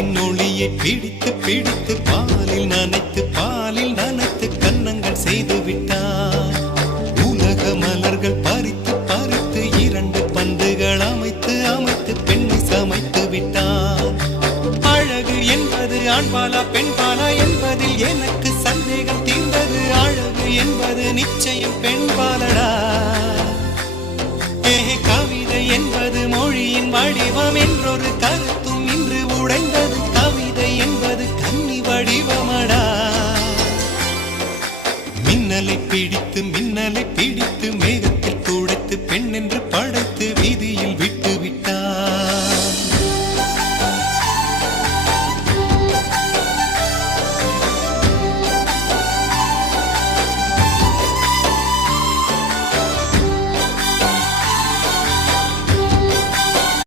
நிலவின் ஒளியை பிடித்து பிடித்து பாலில் நனைத்து கன்னங்கள் செய்து விட்டார். உலக மலர்கள் பறித்து பறித்து 2 பந்துகள் அமைத்து அமைத்து பெண்ணை சமைத்து விட்டார். அழகு என்பது ஆண்பாலா பெண்பாலா என்பதில் எனக்கு சந்தேகம் தீர்ந்தது. அழகு என்பது நிச்சயம் பெண்பாலடா. கவிதை என்பது மொழியின் வடிவம் என்றொரு கருத்தும் இன்று உடைந்தது. கவிதை என்பது கன்னி வடிவமடா. மின்னலை பிடித்து